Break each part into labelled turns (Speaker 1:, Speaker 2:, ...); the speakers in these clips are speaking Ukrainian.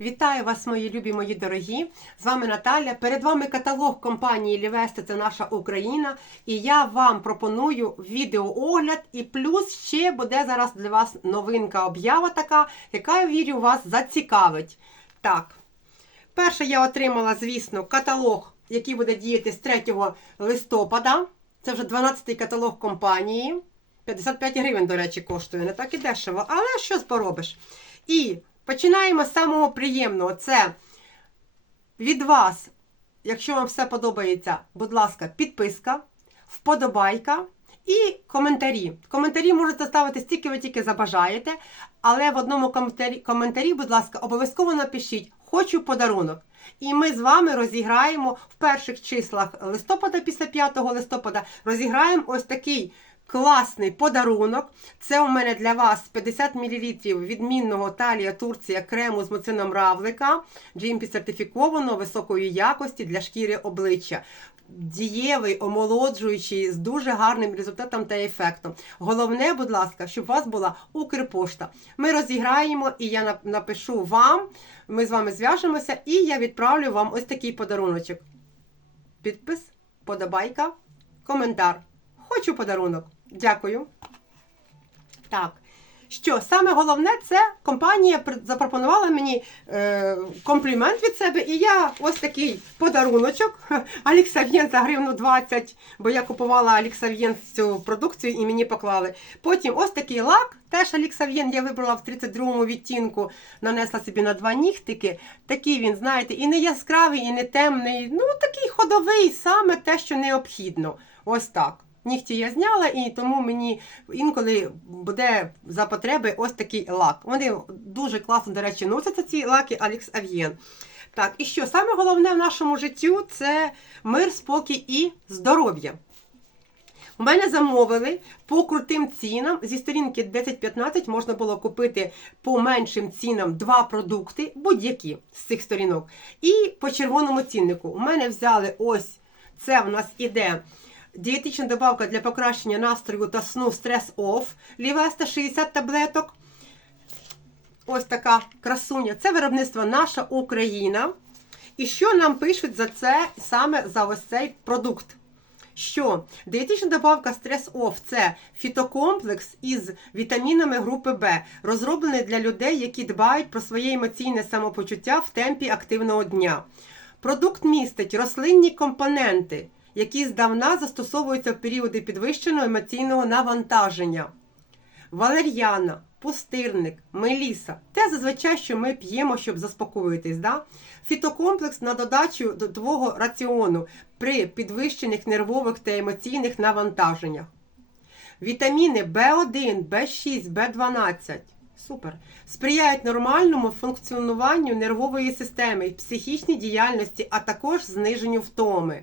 Speaker 1: Вітаю вас, мої любі, мої дорогі! З вами Наталя. Перед вами каталог компанії Лівести це наша Україна. І я вам пропоную відеоогляд. І плюс ще буде зараз для вас новинка об'ява така, яка, я вірю, вас зацікавить. Так, перше я отримала, звісно, каталог, який буде діяти з 3 листопада. Це вже 12-й каталог компанії. 55 гривень, до речі, коштує. Не так і дешево. Але що поробиш? І починаємо з самого приємного. Це від вас, якщо вам все подобається, будь ласка, підписка, вподобайка і коментарі. Коментарі можете ставити стільки ви тільки забажаєте, але в одному коментарі, коментарі, будь ласка, обов'язково напишіть Хочу подарунок. І ми з вами розіграємо в перших числах листопада, після 5 листопада, розіграємо ось такий класний подарунок. Це у мене для вас 50 мл відмінного талія Турція крему з муцином равлика, GMP сертифіковано високої якості для шкіри обличчя. Дієвий, омолоджуючий, з дуже гарним результатом та ефектом. Головне, будь ласка, щоб у вас була Укрпошта. Ми розіграємо, і я напишу вам. Ми з вами зв'яжемося, і я відправлю вам ось такий подаруночок. Підпис, подобайка, коментар. Хочу подарунок. Дякую. Так. Що саме головне, це компанія запропонувала мені е, комплімент від себе, і я ось такий подаруночок Аліксав'єн за гривну 20, бо я купувала Аліксав'єн цю продукцію і мені поклали. Потім ось такий лак, теж Аліксав'єн я вибрала в 32-му відтінку, нанесла собі на два нігтики. Такий він, знаєте, і не яскравий, і не темний. Ну, такий ходовий, саме те, що необхідно. Ось так. Нігті я зняла, і тому мені інколи буде за потреби ось такий лак. Вони дуже класно, до речі, носяться ці лаки Alex Avien. Так, і що? Саме головне в нашому життю це мир, спокій і здоров'я. У мене замовили по крутим цінам. Зі сторінки 10-15 можна було купити по меншим цінам два продукти, будь-які з цих сторінок. І по червоному ціннику. У мене взяли ось це в нас іде. Дієтична добавка для покращення настрою та сну стрес оф Лівеста 60 таблеток. Ось така красуня. Це виробництво наша Україна. І що нам пишуть за це саме за ось цей продукт? Що дієтична добавка стрес оф це фітокомплекс із вітамінами групи Б, розроблений для людей, які дбають про своє емоційне самопочуття в темпі активного дня. Продукт містить рослинні компоненти, які здавна застосовуються в періоди підвищеного емоційного навантаження. Валер'яна, пустирник, меліса. Те зазвичай, що ми п'ємо, щоб заспокоїтись. Да? Фітокомплекс на додачу до твого раціону при підвищених нервових та емоційних навантаженнях. Вітаміни В1, В6, В12. Супер. Сприяють нормальному функціонуванню нервової системи, психічній діяльності, а також зниженню втоми.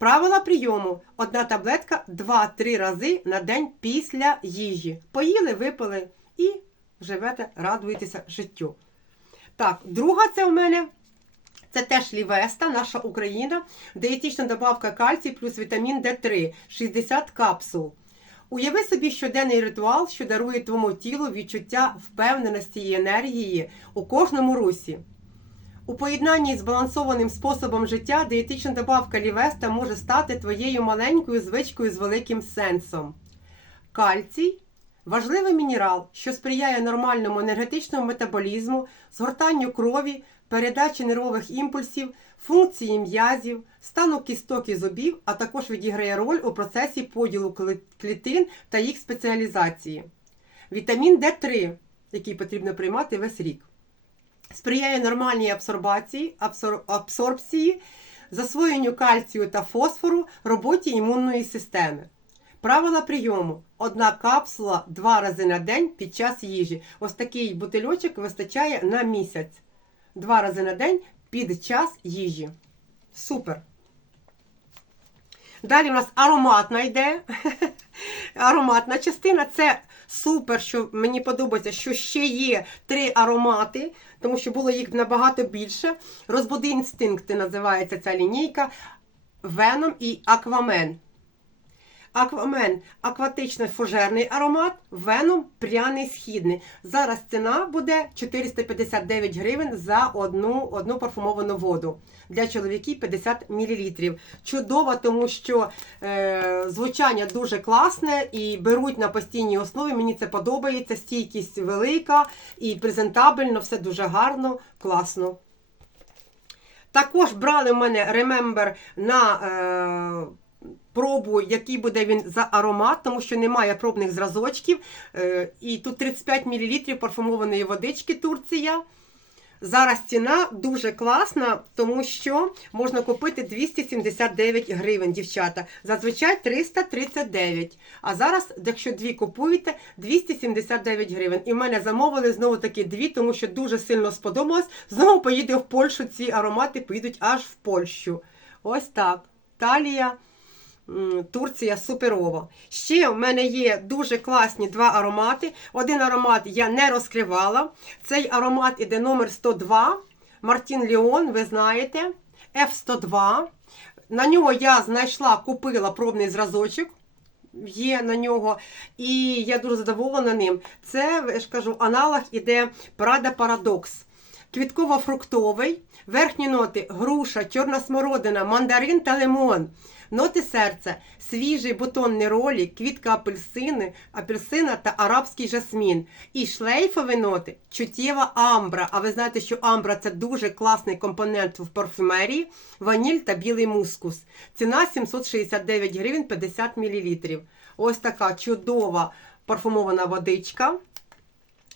Speaker 1: Правила прийому: одна таблетка 2-3 рази на день після їжі. Поїли, випили і живете, радуєтеся життю. Так, друга це у мене. Це теж Лівеста, наша Україна, дієтична добавка кальцій плюс вітамін Д3, 60 капсул. Уяви собі щоденний ритуал, що дарує твоєму тілу відчуття впевненості і енергії у кожному русі. У поєднанні з збалансованим способом життя дієтична добавка Лівеста може стати твоєю маленькою звичкою з великим сенсом. Кальцій важливий мінерал, що сприяє нормальному енергетичному метаболізму, згортанню крові, передачі нервових імпульсів, функції м'язів, стану кісток і зубів, а також відіграє роль у процесі поділу клітин та їх спеціалізації. Вітамін Д3, який потрібно приймати весь рік сприяє нормальній абсорбації, абсор- абсорбції, засвоєнню кальцію та фосфору, роботі імунної системи. Правила прийому: одна капсула два рази на день під час їжі. Ось такий бутильочок вистачає на місяць. Два рази на день під час їжі. Супер. Далі у нас ароматна йде. Ароматна частина це супер, що мені подобається, що ще є три аромати, тому що було їх набагато більше. Розбуди інстинкти називається ця лінійка. Веном і Аквамен. Аквамен акватично фужерний аромат, веном пряний східний. Зараз ціна буде 459 гривень за одну, одну парфумовану воду. Для чоловіків 50 мл. Чудово, тому що е, звучання дуже класне і беруть на постійній основі. Мені це подобається. Стійкість велика і презентабельно, все дуже гарно, класно. Також брали в мене Remember на е, пробу, який буде він за аромат, тому що немає пробних зразочків. Е, і тут 35 мл парфумованої водички Турція. Зараз ціна дуже класна, тому що можна купити 279 гривень, дівчата. Зазвичай 339. А зараз, якщо дві купуєте, 279 гривень. І в мене замовили знову таки дві, тому що дуже сильно сподобалось. Знову поїде в Польщу. Ці аромати поїдуть аж в Польщу. Ось так. Талія. Турція суперова. Ще в мене є дуже класні два аромати. Один аромат я не розкривала. Цей аромат іде номер 102. Мартін Леон, ви знаєте, F102. На нього я знайшла, купила пробний зразочок. Є на нього, і я дуже задоволена ним. Це, я ж кажу, аналог іде Prada Paradox. Квітково-фруктовий, верхні ноти груша, чорна смородина, мандарин та лимон. Ноти серця, свіжий бутонний ролі, квітка апельсини, апельсина та арабський жасмін. І шлейфові ноти, чуттєва амбра. А ви знаєте, що амбра це дуже класний компонент в парфюмерії, ваніль та білий мускус. Ціна 769 гривень 50 мл. Ось така чудова парфумована водичка.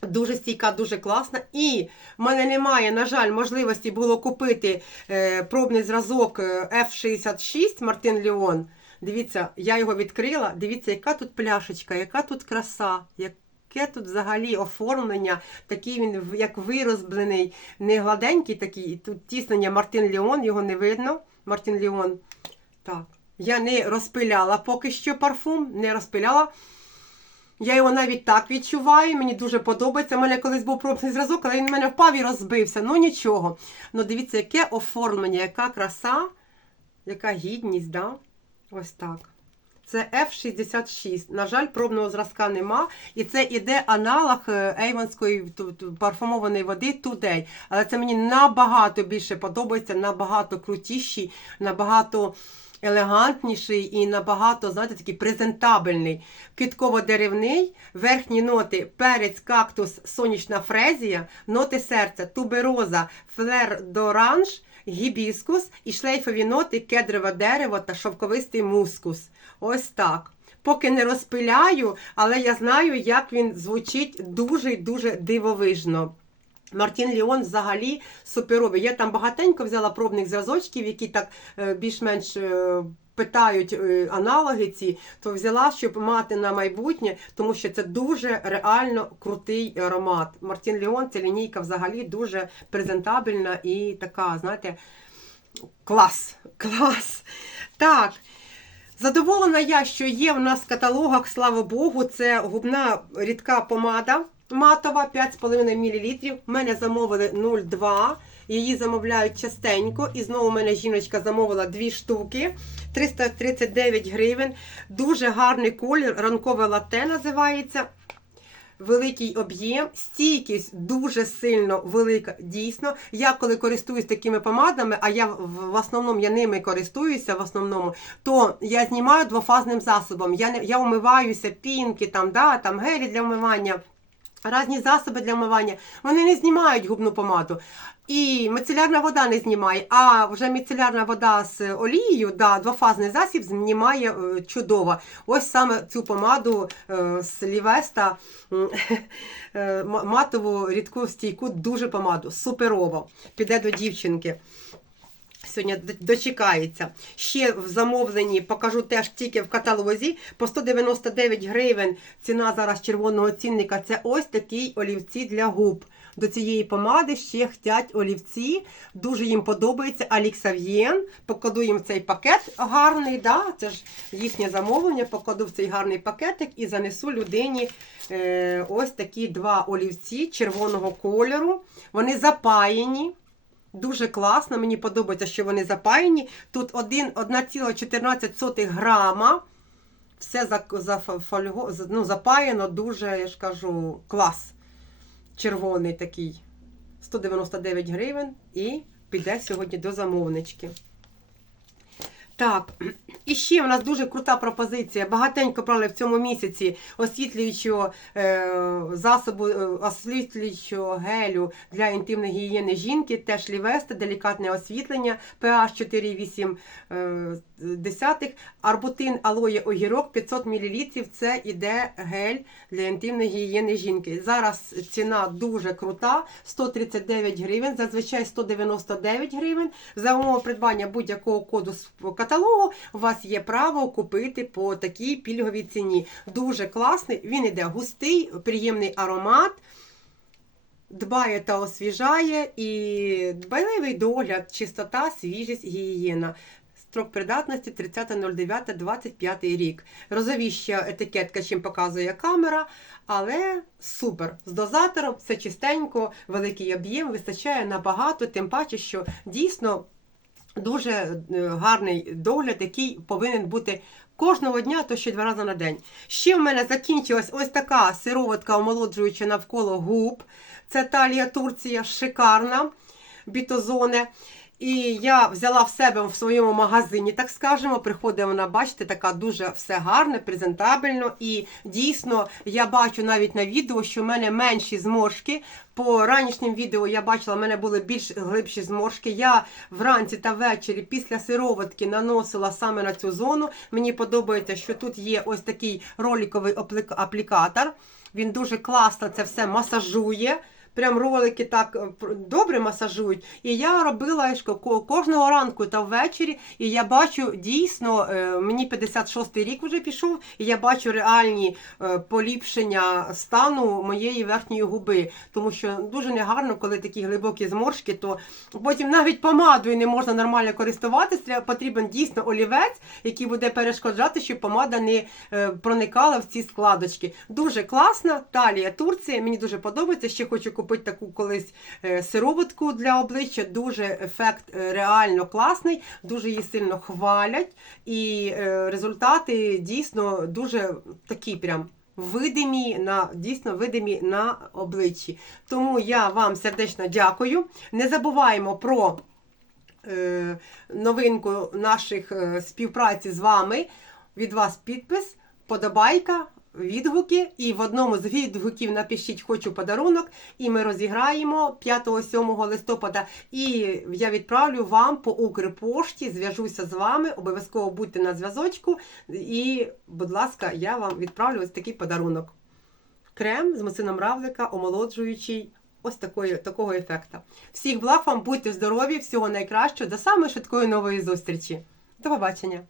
Speaker 1: Дуже стійка, дуже класна. І в мене немає, на жаль, можливості було купити е, пробний зразок е, F66 Мартин Леон. Дивіться, я його відкрила. Дивіться, яка тут пляшечка, яка тут краса, яке тут взагалі оформлення. Такий він як вирозблений, не гладенький такий. Тут тіснення Мартин Леон, його не видно. Мартин Леон. Так. Я не розпиляла поки що парфум, не розпиляла. Я його навіть так відчуваю, мені дуже подобається. У мене колись був пробний зразок, але він в мене впав і розбився. Ну нічого. Ну дивіться, яке оформлення, яка краса, яка гідність, да? Ось так. Це F66. На жаль, пробного зразка нема. І це іде аналог е, ейванської парфумованої води Today. Але це мені набагато більше подобається, набагато крутіший, набагато елегантніший і набагато, знаєте, такий презентабельний. Китково-деревний, верхні ноти перець, кактус, сонячна фрезія, ноти серця, тубероза, флер доранж, гібіскус і шлейфові ноти кедрове дерево та шовковистий мускус. Ось так. Поки не розпиляю, але я знаю, як він звучить дуже дуже дивовижно. Мартін Леон взагалі суперовий. Я там багатенько взяла пробних зразочків, які так е, більш-менш е, питають е, аналоги ці, то взяла, щоб мати на майбутнє, тому що це дуже реально крутий аромат. Мартін Леон це лінійка взагалі дуже презентабельна і така, знаєте, клас. Клас. Так. Задоволена я, що є в нас в каталогах, слава Богу, це губна рідка помада матова 5,5 мл. Мене замовили 0,2. Її замовляють частенько. І знову мене жіночка замовила дві штуки 339 гривень. Дуже гарний колір, ранкове лате називається. Великий об'єм, стійкість дуже сильно велика. Дійсно, я коли користуюсь такими помадами, а я в основному я ними користуюся в основному, то я знімаю двофазним засобом. Я я вмиваюся, пінки, там, да, там гелі для вмивання. Різні засоби для вмивання, вони не знімають губну помаду. І мицелярна вода не знімає, а вже мицелярна вода з олією, да, двофазний засіб знімає е, чудово. Ось саме цю помаду е, з Лівеста е, матову рідку стійку, дуже помаду. Суперово. Піде до дівчинки. Сьогодні дочекається. Ще в замовленні покажу теж тільки в каталозі. По 199 гривень ціна зараз червоного цінника. Це ось такі олівці для губ. До цієї помади ще хтять олівці. Дуже їм подобається Аліксав'єн. Покладу їм цей пакет гарний. Да? Це ж їхнє замовлення. Покладу в цей гарний пакетик і занесу людині е, ось такі два олівці червоного кольору. Вони запаяні. Дуже класно, мені подобається, що вони запаяні. Тут 1,14 грама. Все за, за, фольго, ну, запаяно дуже, я ж кажу, клас. Червоний такий. 199 гривень і піде сьогодні до замовнички. Так, і ще в нас дуже крута пропозиція. Багатенько брали в цьому місяці освітлюючого е, засобу, е, освітлюючого гелю для інтимної гігієни жінки, теж лівеста, делікатне освітлення, pH 4,8 е, десятих, арбутин алоє огірок 500 мл. Це іде гель для інтимної гігієни жінки. Зараз ціна дуже крута, 139 гривень, зазвичай 199 гривень. За умови придбання будь-якого коду каталогу у вас є право купити по такій пільговій ціні. Дуже класний, він іде густий, приємний аромат. Дбає та освіжає і дбайливий догляд, чистота, свіжість, гігієна. Строк придатності 30.09.25 рік. Розовіща етикетка, чим показує камера, але супер. З дозатором все чистенько, великий об'єм, вистачає набагато, тим паче, що дійсно дуже е, гарний догляд, який повинен бути кожного дня, то ще два рази на день. Ще в мене закінчилась ось така сироватка омолоджуюча навколо губ. Це талія Турція, шикарна бітозоне. І я взяла в себе в своєму магазині, так скажемо. Приходить вона, бачите, така дуже все гарне, презентабельно. І дійсно я бачу навіть на відео, що в мене менші зморшки. По ранішнім відео я бачила, в мене були більш глибші зморшки. Я вранці та ввечері після сироватки наносила саме на цю зону. Мені подобається, що тут є ось такий роликовий аплік- аплікатор. Він дуже класно це все масажує. Прям ролики так е, добре масажують. І я робила кожного ранку та ввечері, і я бачу дійсно, е, мені 56-й рік вже пішов, і я бачу реальні е, поліпшення стану моєї верхньої губи. Тому що дуже негарно, коли такі глибокі зморшки, то потім навіть помадою не можна нормально користуватися. Потрібен дійсно олівець, який буде перешкоджати, щоб помада не проникала в ці складочки. Дуже класна талія Турція. Мені дуже подобається. Ще хочу купити таку колись е, сироватку для обличчя. Дуже ефект е, реально класний, дуже її сильно хвалять, і е, результати дійсно дуже такі прям. Видимі на дійсно видимі на обличчі. Тому я вам сердечно дякую. Не забуваємо про е, новинку наших е, співпраці з вами. Від вас підпис, подобайка, відгуки. І в одному з відгуків напишіть хочу подарунок, і ми розіграємо 5-7 листопада. І я відправлю вам по Укрпошті, зв'яжуся з вами, обов'язково будьте на зв'язочку. І, будь ласка, я вам відправлю ось такий подарунок. Крем з муцином равлика, омолоджуючий. Ось такої, такого ефекта. Всіх благ вам, будьте здорові, всього найкращого, до самої швидкої нової зустрічі. До побачення!